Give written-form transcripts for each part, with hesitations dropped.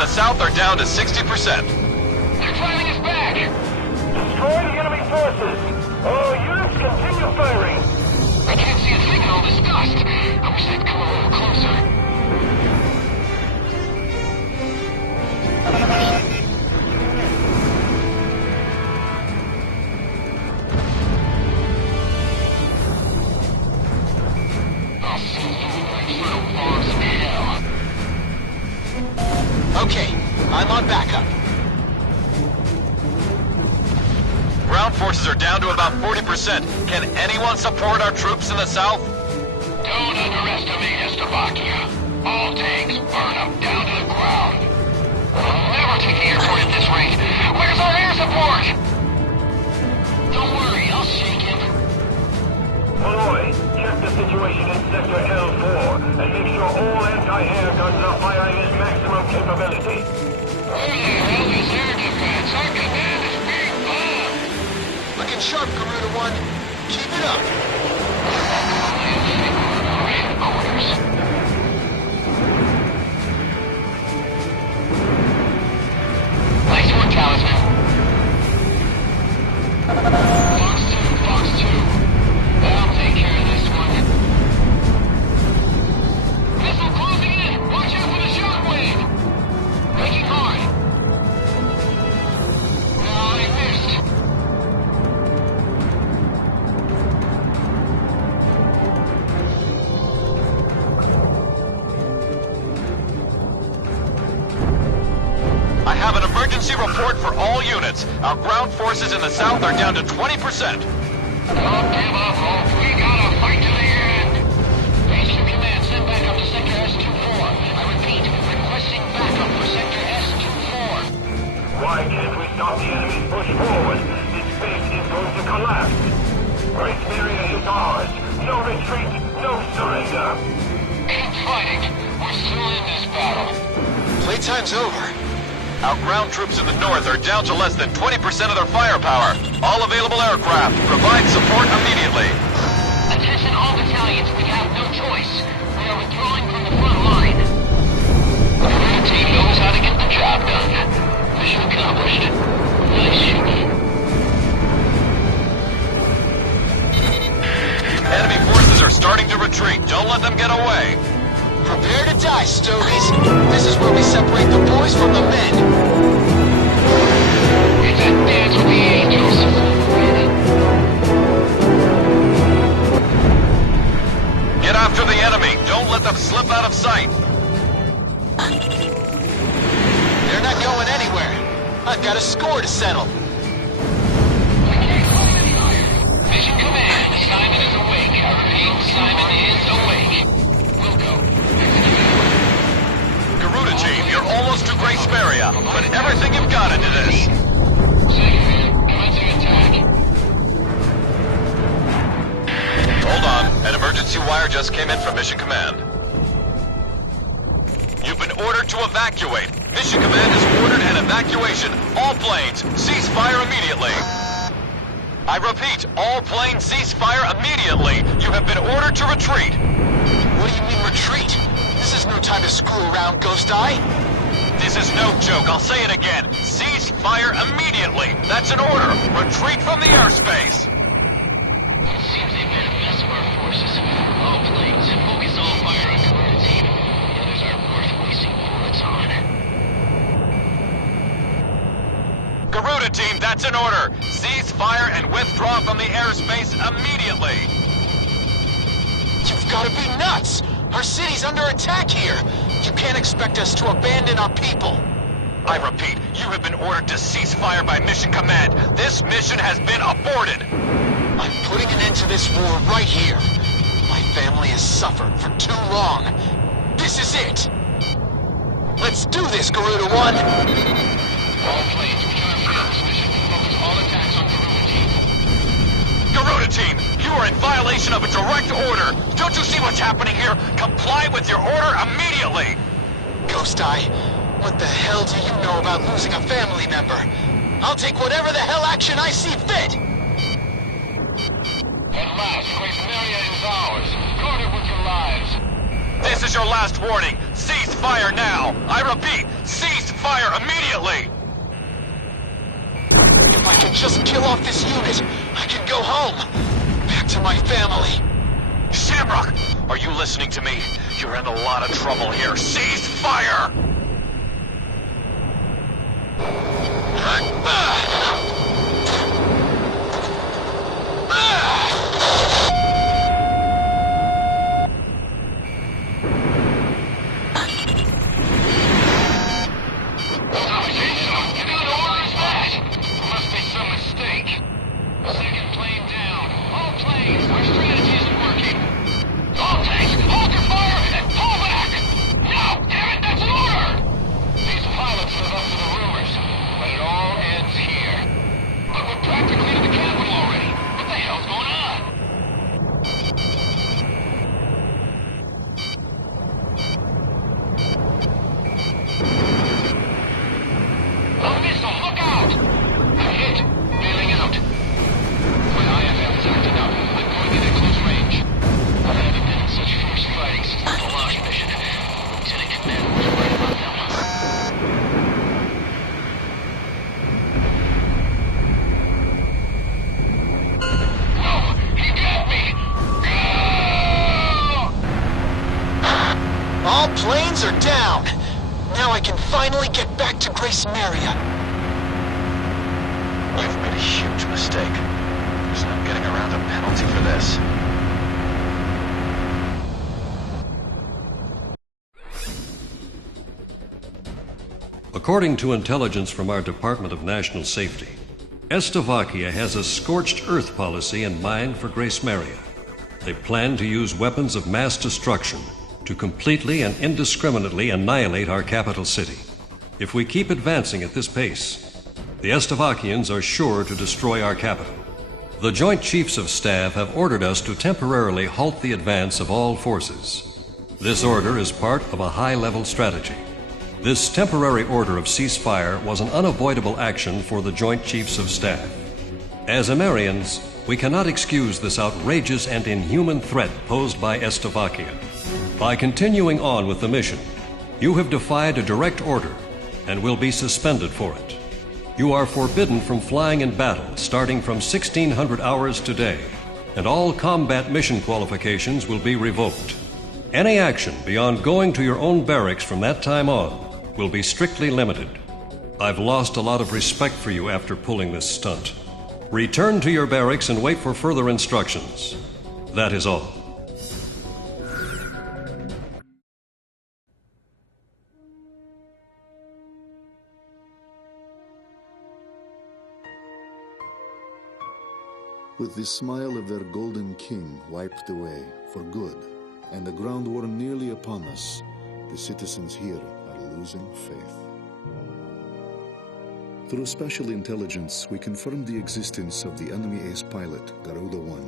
the south are down to 60%. They're driving us back! Destroy the enemy forces! All units continue firing! I can't see a thing in all this dust. I wish they'd come a little closer. I'll send you like little bombs in hell. Okay, I'm on backup. Ground forces are down to about 40%. Can anyone support our troops in the south? Don't underestimate Slovakia. All tanks burn up down to the ground. We'll never take the airport at this rate. Where's our air support? Don't worry, I'll shake him. Malloy, check the situation in Sector L4 and make sure all anti-air guns are firing at maximum capability. Where the hell is air defense? Our command is being bombed. Looking sharp, Garuda 1. Keep it up. Nice one, Talisman. Fox 2. I'll take care of this one. Missile closing in! Watch out for the shockwave! Making hard. No, I missed. I have an emergency report for all units. Our ground forces in the south are down to 20%. Don't give up, Hope. We gotta fight to the end. Basic command, send backup to Sector S24. I repeat, requesting backup for Sector S24. Why can't we stop the enemy's push forward? This base is going to collapse. Great area is ours. No retreat, no surrender. Keep fighting. We're still in this battle. Playtime's over. Our ground troops in the north are down to less than 20% of their firepower. All available aircraft, provide support immediately. Attention all battalions, we have no choice. We are withdrawing from the front line. The red team knows how to get the job done. Mission accomplished. Nice shooting. Enemy forces are starting to retreat. Don't let them get away. Prepare to die, Stogies. This is where we separate the boys from the men. It's a dance with the angels. Get after the enemy. Don't let them slip out of sight. They're not going anywhere. I've got a score to settle. Mission command, Simon is awake. I repeat, Simon is awake. We'll go. Garuda team, you're almost to Great Speria. Put everything you've got into this. Second, commencing attack. Hold on. An emergency wire just came in from Mission Command. You've been ordered to evacuate. Mission Command has ordered an evacuation. All planes, cease fire immediately. I repeat, all planes cease fire immediately. You have been ordered to retreat. What do you mean retreat? This is no time to screw around, Ghost Eye. This is no joke. I'll say it again. Cease fire immediately. That's an order. Retreat from the airspace. It seems they've made a mess of our forces. All planes, focus all fire on Garuda team. The others are worth wasting bullets on. Garuda team, that's an order. Cease fire and withdraw from the airspace immediately. You've got to be nuts! Our city's under attack here! You can't expect us to abandon our people! I repeat, you have been ordered to cease fire by Mission Command. This mission has been aborted. I'm putting an end to this war right here. My family has suffered for too long. This is it! Let's do this, Garuda 1! All planes, return for this mission. Focus all attacks on Garuda team. Garuda team, you are in violation of a direct order. Don't you see what's happening here? Comply with your order immediately. Ghost Eye, what the hell do you know about losing a family member? I'll take whatever the hell action I see fit! At last, Great Speria is ours. Guard it with your lives. This is your last warning. Cease fire now. I repeat, cease fire immediately! If I can just kill off this unit, I can go home. Back to my family. Shamrock, are you listening to me? You're in a lot of trouble here. Cease fire! All planes are down. Now I can finally get back to Grace Maria. You've made a huge mistake. There's no getting around a penalty for this. According to intelligence from our Department of National Safety, Slovakia has a scorched earth policy in mind for Grace Maria. They plan to use weapons of mass destruction to completely and indiscriminately annihilate our capital city. If we keep advancing at this pace, the Slovakians are sure to destroy our capital. The Joint Chiefs of Staff have ordered us to temporarily halt the advance of all forces. This order is part of a high-level strategy. This temporary order of ceasefire was an unavoidable action for the Joint Chiefs of Staff. As Amerians, we cannot excuse this outrageous and inhuman threat posed by Slovakia. By continuing on with the mission, you have defied a direct order and will be suspended for it. You are forbidden from flying in battle starting from 1600 hours today, and all combat mission qualifications will be revoked. Any action beyond going to your own barracks from that time on will be strictly limited. I've lost a lot of respect for you after pulling this stunt. Return to your barracks and wait for further instructions. That is all. With the smile of their golden king wiped away for good, and the ground war nearly upon us, the citizens here are losing faith. Through special intelligence, we confirmed the existence of the enemy ace pilot, Garuda-1.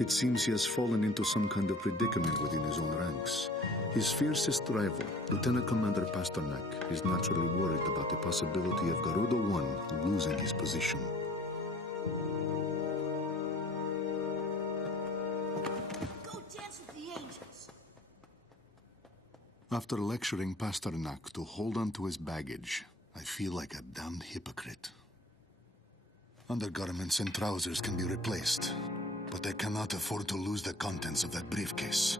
It seems he has fallen into some kind of predicament within his own ranks. His fiercest rival, Lieutenant Commander Pasternak, is naturally worried about the possibility of Garuda-1 losing his position. After lecturing Pasternak to hold on to his baggage, I feel like a damned hypocrite. Undergarments and trousers can be replaced, but I cannot afford to lose the contents of that briefcase.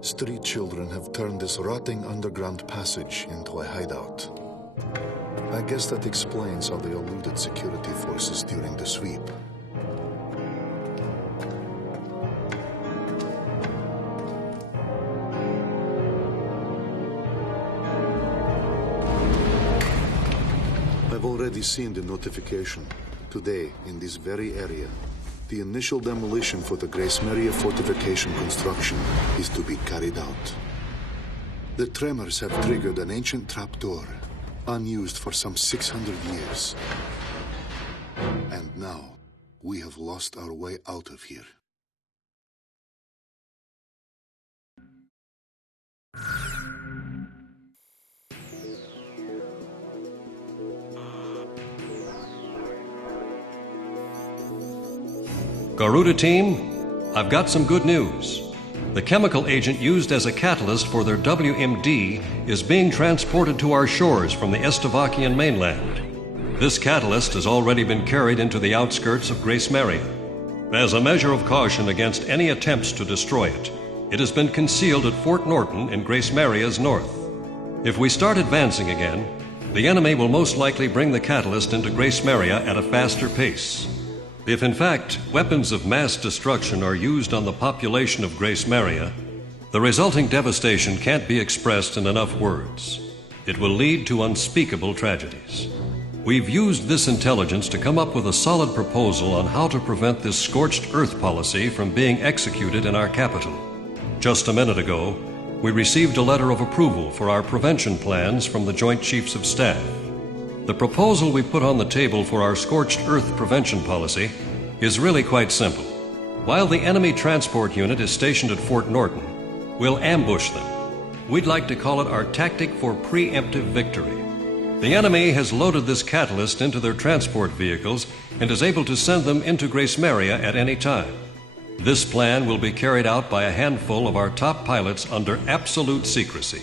Street children have turned this rotting underground passage into a hideout. I guess that explains how they eluded security forces during the sweep. I've already seen the notification. Today, in this very area, The initial demolition for the Grace Maria fortification construction is to be carried out. The tremors have triggered an ancient trapdoor, unused for some 600 years. And now, we have lost our way out of here. Garuda team, I've got some good news. The chemical agent used as a catalyst for their WMD is being transported to our shores from the Estevakian mainland. This catalyst has already been carried into the outskirts of Grace Maria. As a measure of caution against any attempts to destroy it, it has been concealed at Fort Norton in Grace Maria's north. If we start advancing again, the enemy will most likely bring the catalyst into Grace Maria at a faster pace. If in fact weapons of mass destruction are used on the population of Grace Maria, the resulting devastation can't be expressed in enough words. It will lead to unspeakable tragedies. We've used this intelligence to come up with a solid proposal on how to prevent this scorched earth policy from being executed in our capital. Just a minute ago, we received a letter of approval for our prevention plans from the Joint Chiefs of Staff. The proposal we put on the table for our scorched earth prevention policy is really quite simple. While the enemy transport unit is stationed at Fort Norton, we'll ambush them. We'd like to call it our tactic for preemptive victory. The enemy has loaded this catalyst into their transport vehicles and is able to send them into Grace Maria at any time. This plan will be carried out by a handful of our top pilots under absolute secrecy.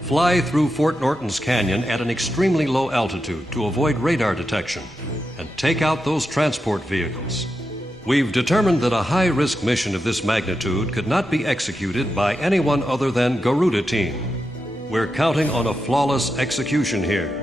Fly through Fort Norton's canyon at an extremely low altitude to avoid radar detection and take out those transport vehicles. We've determined that a high-risk mission of this magnitude could not be executed by anyone other than Garuda team. We're counting on a flawless execution here.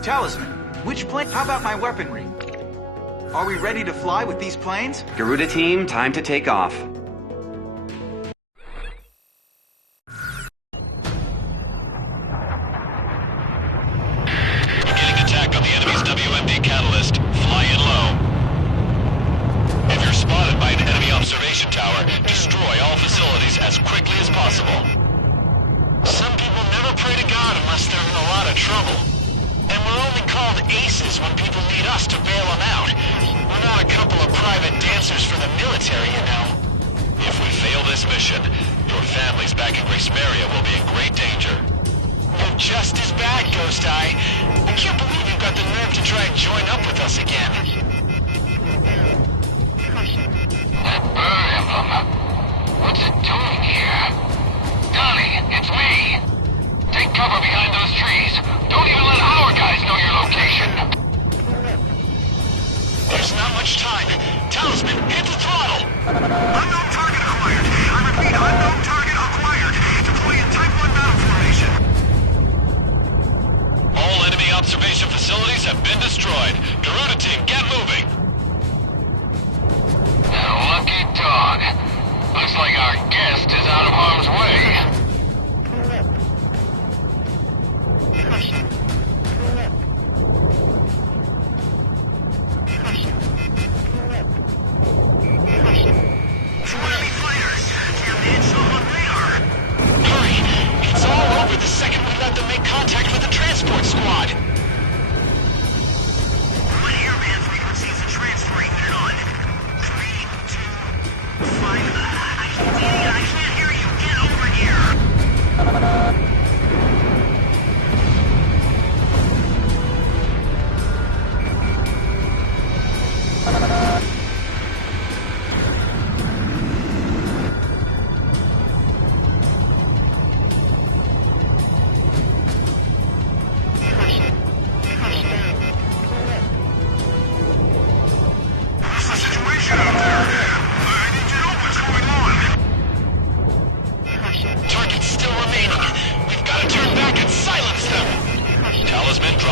Talisman, which plane? How about my weaponry? Are we ready to fly with these planes? Garuda team, time to take off. Beginning attack on the enemy's WMD catalyst. Fly in low. If you're spotted by an enemy observation tower, destroy all facilities as quickly as possible. Some people never pray to God unless they're in a lot of trouble. And we're only called aces when people need us to bail them out. We're not a couple of private dancers for the military, you know. If we fail this mission, your families back in Grace Maria will be in great danger. You're just as bad, Ghost Eye. I can't believe you've got the nerve to try and join up with us again. That bird emblem. What's it doing here? Donnie, it's me. Take cover behind those trees. Don't even let our guys know your location. There's not much time. Talisman, hit the throttle. Unknown target acquired. I repeat, unknown target acquired. Deploy in Type 1 battle formation. All enemy observation facilities have been destroyed. Garuda team, get moving! Lucky dog. Looks like our guest is out of harm's way.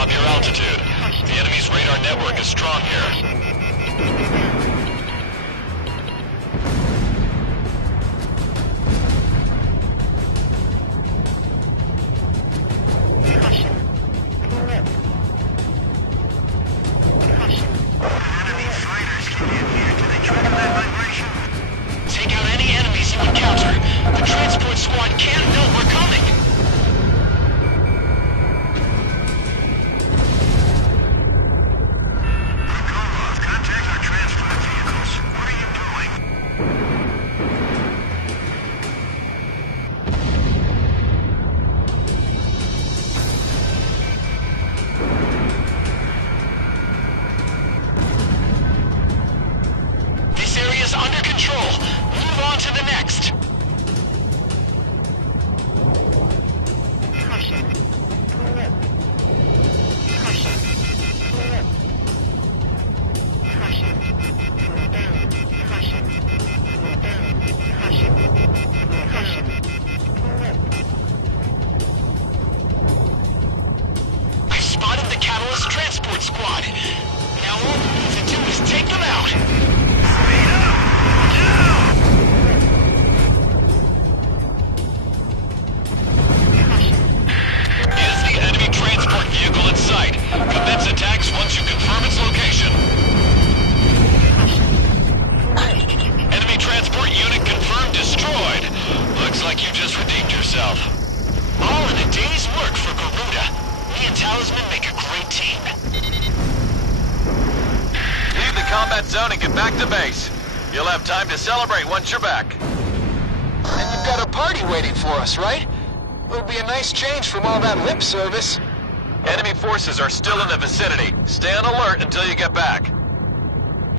drop your altitude. The enemy's radar network is strong here. Take out any enemies you encounter. The transport squad can't know we're coming. Contact our transport vehicles. What are you doing? This area's under control. Move on to the next. I spotted the Catalyst transport squad. Now all we need to do is take them out. Is the enemy transport vehicle in sight? Commence attacks once you confirm its location. Enemy transport unit confirmed destroyed. Looks like you just redeemed yourself. All in a day's work for Garuda. Me and Talisman make a great team. Leave the combat zone and get back to base. You'll have time to celebrate once you're back. And you've got a party waiting for us, right? It would be a nice change from all that lip service. Enemy forces are still in the vicinity. Stay on alert until you get back.